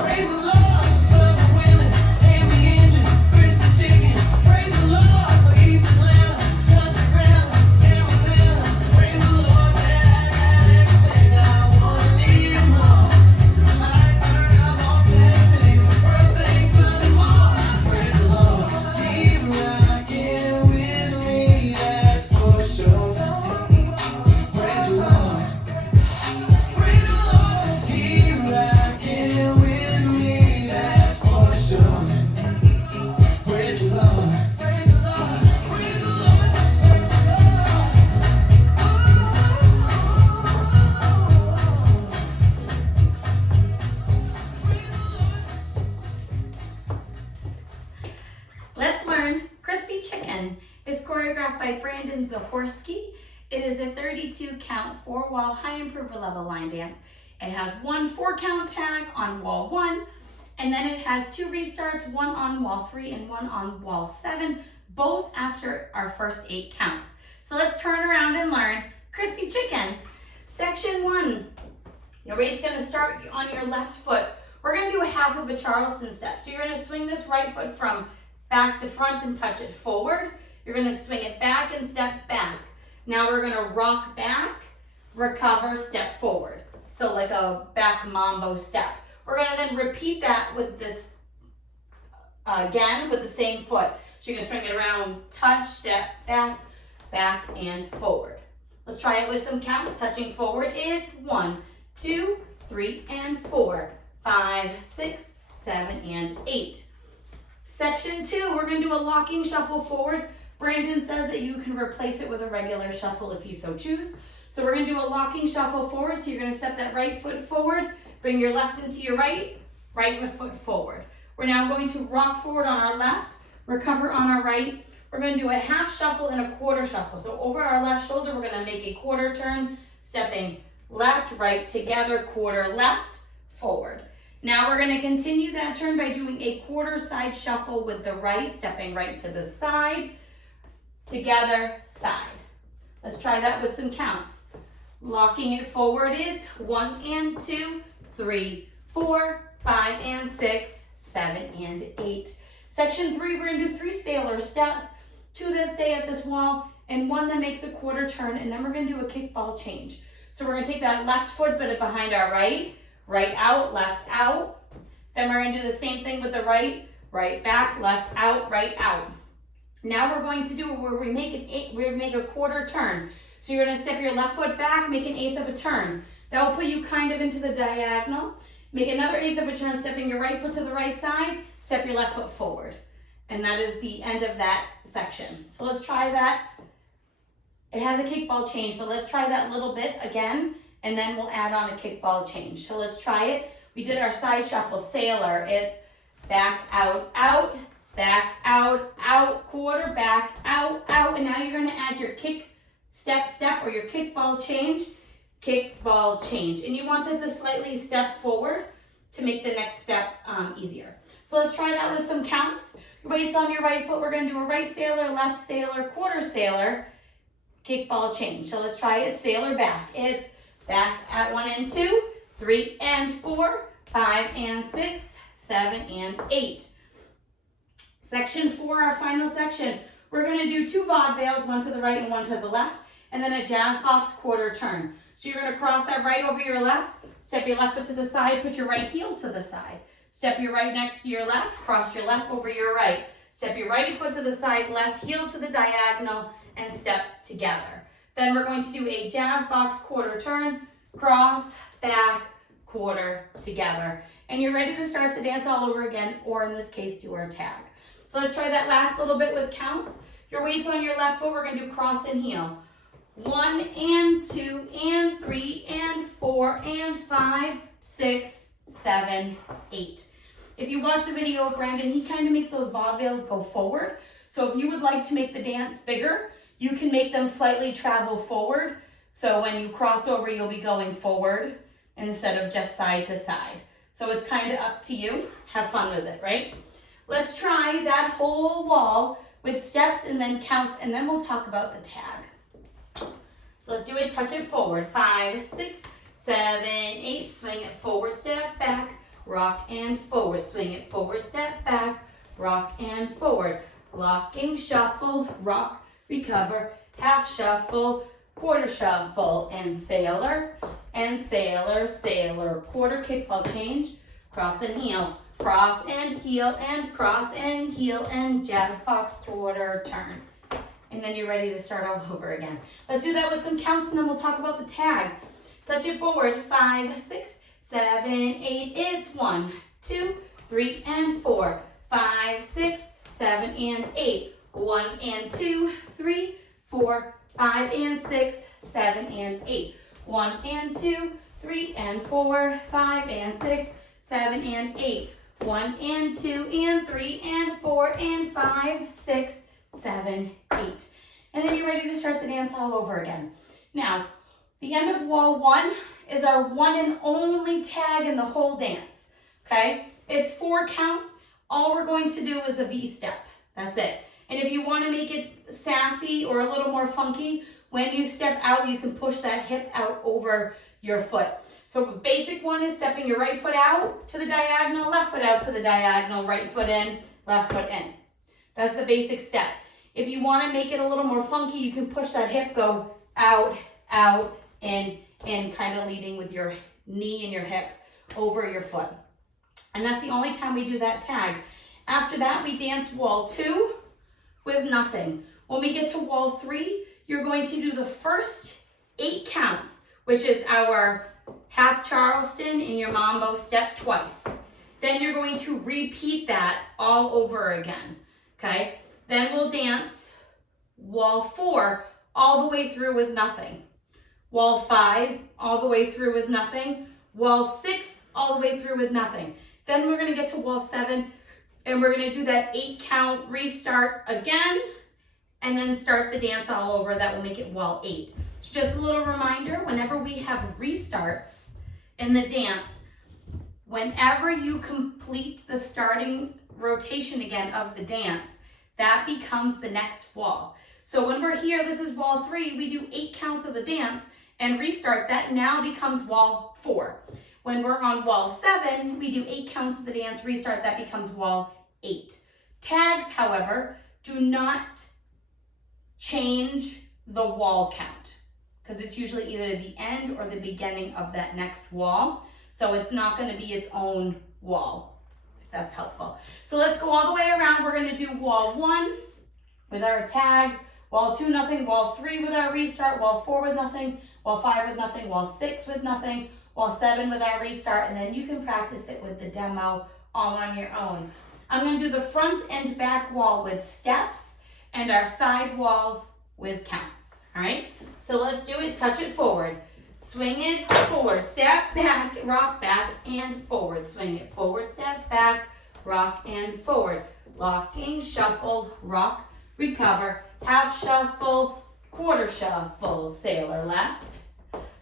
Praise the Lord for Southern women, Hammy engine, crispy chicken. Praise the Lord for East Atlanta, country grammar, Amarillo. Praise the Lord that I got everything I want and need and more. I might turn up on Saturday, but first thing Sunday morning. Praise the Lord, He's rocking with me, that's for sure. Praise the Lord. Praise the Lord, He's rocking with me, that's for sure. Praise the Lord. Praise the Lord. Praise the Lord. Let's learn Crispy Chicken. It's choreographed by Brandon Zahorsky. It is a 32 count 4-wall high improver level line dance. It has one 4-count tag on wall 1, and then it has 2 restarts, one on wall 3 and one on wall 7, both after our first 8 counts. So let's turn around and learn Crispy Chicken. Section 1. Your weight's going to start on your left foot. We're going to do a half of a Charleston step. So you're going to swing this right foot from back to front and touch it forward. You're going to swing it back and step back. Now we're going to rock back, recover, step forward. So like a back mambo step. We're going to then repeat that with this again with the same foot. So you're going to swing it around, touch, step back, back, and forward. Let's try it with some counts. Touching forward, it's 1, 2, 3, and 4, 5, 6, 7, and 8. Section 2, we're going to do a locking shuffle forward. Brandon says that you can replace it with a regular shuffle if you so choose. So we're going to do a locking shuffle forward. So you're going to step that right foot forward, bring your left into your right foot forward. We're now going to rock forward on our left, recover on our right. We're going to do a half shuffle and a quarter shuffle. So over our left shoulder, we're going to make a quarter turn, stepping left, right together, quarter left, forward. Now we're going to continue that turn by doing a quarter side shuffle with the right, stepping right to the side, together, side. Let's try that with some counts. Locking it forward is 1 and 2, 3, 4, 5 and 6, 7 and 8. Section 3, we're going to do 3 sailor steps, 2 that stay at this wall, and 1 that makes a quarter turn, and then we're going to do a kickball change. So we're going to take that left foot, put it behind our right out, left out. Then we're going to do the same thing with the right back, left out, right out. Now we're going to do it where we make a quarter turn. So you're going to step your left foot back, make an 1/8 of a turn. That will put you kind of into the diagonal. Make another 1/8 of a turn, stepping your right foot to the right side, step your left foot forward. And that is the end of that section. So let's try that. It has a kickball change, but let's try that little bit again, and then we'll add on a kickball change. So let's try it. We did our side shuffle, sailor. It's back, out, out, back, out, out, quarter, back, out, out. And now you're going to add your kick, step, step, or your kickball change, and you want that to slightly step forward to make the next step easier. So let's try that with some counts. Your weight's on your right foot. We're going to do a right sailor, left sailor, quarter sailor, kickball change. So let's try it. Sailor back. It's back at 1 and 2, 3 and 4, 5 and 6, 7 and 8. Section 4, our final section. We're going to do 2 vaudevilles, 1 to the right and 1 to the left, and then a jazz box quarter turn. So you're going to cross that right over your left, step your left foot to the side, put your right heel to the side. Step your right next to your left, cross your left over your right. Step your right foot to the side, left heel to the diagonal, and step together. Then we're going to do a jazz box quarter turn, cross, back, quarter, together. And you're ready to start the dance all over again, or in this case, do our tag. So let's try that last little bit with counts. Your weight's on your left foot. We're going to do cross and heel. 1 and 2 and 3 and 4 and 5, 6, 7, 8. If you watch the video of Brandon, he kind of makes those vaudevilles go forward. So if you would like to make the dance bigger, you can make them slightly travel forward. So when you cross over, you'll be going forward instead of just side to side. So it's kind of up to you. Have fun with it, right? Let's try that whole wall with steps and then counts, and then we'll talk about the tag. So let's do it, touch it forward. 5, 6, 7, 8, swing it forward, step back, rock and forward. Swing it forward, step back, rock and forward. Locking, shuffle, rock, recover, half shuffle, quarter shuffle, and sailor, sailor, quarter kickball change, cross and heel, cross and heel, and cross and heel, and jazz box quarter turn. And then you're ready to start all over again. Let's do that with some counts and then we'll talk about the tag. Touch it forward, 5, 6, 7, 8, it's 1, 2, 3, and 4, 5, 6, 7, and 8, 1 and 2, 3, 4, 5 and 6, 7 and 8, 1 and 2, 3 and 4, 5 and 6, 7 and 8, 1 and 2 and 3 and 4 and 5, 6, 7, 8. And then you're ready to start the dance all over again. Now, the end of wall 1 is our one and only tag in the whole dance, okay? It's 4 counts. All we're going to do is a V step. That's it. And if you want to make it sassy or a little more funky, when you step out, you can push that hip out over your foot. So the basic one is stepping your right foot out to the diagonal, left foot out to the diagonal, right foot in, left foot in. That's the basic step. If you want to make it a little more funky, you can push that hip, go out, out, in, kind of leading with your knee and your hip over your foot. And that's the only time we do that tag. After that, we dance wall 2 with nothing. When we get to wall 3, you're going to do the first 8 counts, which is our half Charleston in your mambo step twice. Then you're going to repeat that all over again, okay? Then we'll dance wall 4 all the way through with nothing. Wall 5 all the way through with nothing. Wall 6 all the way through with nothing. Then we're gonna get to wall 7 and we're gonna do that 8 count restart again and then start the dance all over. That will make it wall 8. So just a little reminder, whenever we have restarts in the dance, whenever you complete the starting rotation again of the dance, that becomes the next wall. So when we're here, this is wall 3, we do 8 counts of the dance and restart, that now becomes wall 4. When we're on wall 7, we do 8 counts of the dance, restart, that becomes wall 8. Tags, however, do not change the wall count because it's usually either the end or the beginning of that next wall. So it's not going to be its own wall, if that's helpful. So let's go all the way around. We're going to do wall 1 with our tag, wall 2 nothing, wall 3 with our restart, wall 4 with nothing, wall 5 with nothing, wall 6 with nothing, wall 7 with our restart, and then you can practice it with the demo all on your own. I'm going to do the front and back wall with steps and our side walls with counts, all right? So let's do it. Touch it forward. Swing it forward, step back, rock back and forward. Swing it forward, step back, rock and forward. Locking, shuffle, rock, recover, half shuffle, quarter shuffle, sailor left,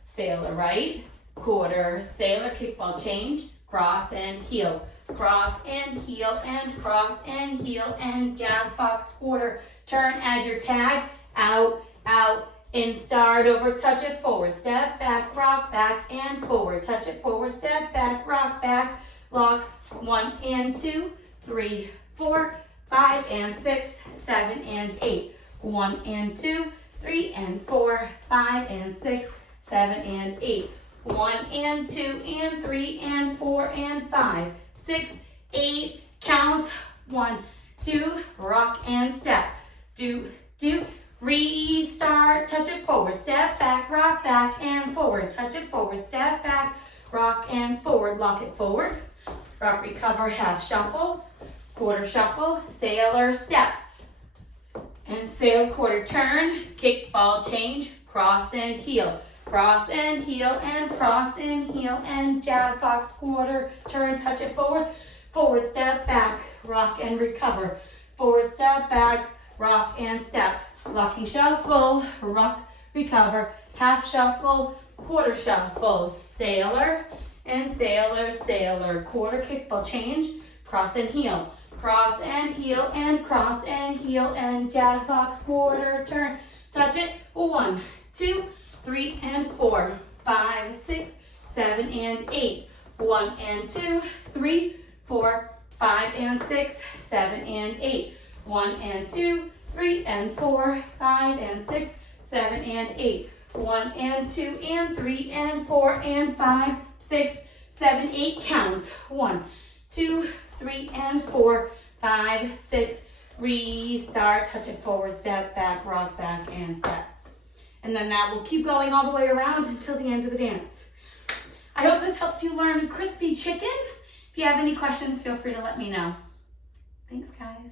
sailor right, quarter, sailor, kickball change, cross and heel, cross and heel, and cross and heel, and jazz box quarter, turn, add your tag, out, out, in, start over, touch it forward, step back, rock back and forward, touch it forward, step back, rock back, lock, 1 and 2, 3, 4, 5 and 6, 7 and 8, 1 and 2, 3 and 4, 5 and 6, 7 and 8, 1 and 2 and 3 and 4 and 5, 6, 8, count, 1, 2, rock and step, do, restart, touch it forward, step back, rock back and forward, touch it forward, step back, rock and forward, lock it forward, rock, recover, half shuffle, quarter shuffle, sailor step, and sail quarter turn, kick ball change, cross and heel, cross and heel, and cross and heel, and jazz box quarter turn, touch it forward, forward step back, rock and recover, forward step back, rock and step, locking shuffle, rock, recover, half shuffle, quarter shuffle, sailor, and sailor, sailor, quarter kickball change, cross and heel, and cross and heel, and jazz box quarter turn, touch it, 1, 2, 3 and 4, 5, 6, 7 and 8, 1 and 2, 3, 4, 5 and 6, 7 and 8. 1 and 2, 3 and 4, 5 and 6, 7 and 8. 1 and 2 and 3 and 4 and 5, 6, 7, 8 counts. 1, 2, 3 and 4, 5, 6. Restart, touch it forward, step back, rock back, and step. And then that will keep going all the way around until the end of the dance. I hope this helps you learn crispy chicken. If you have any questions, feel free to let me know. Thanks, guys.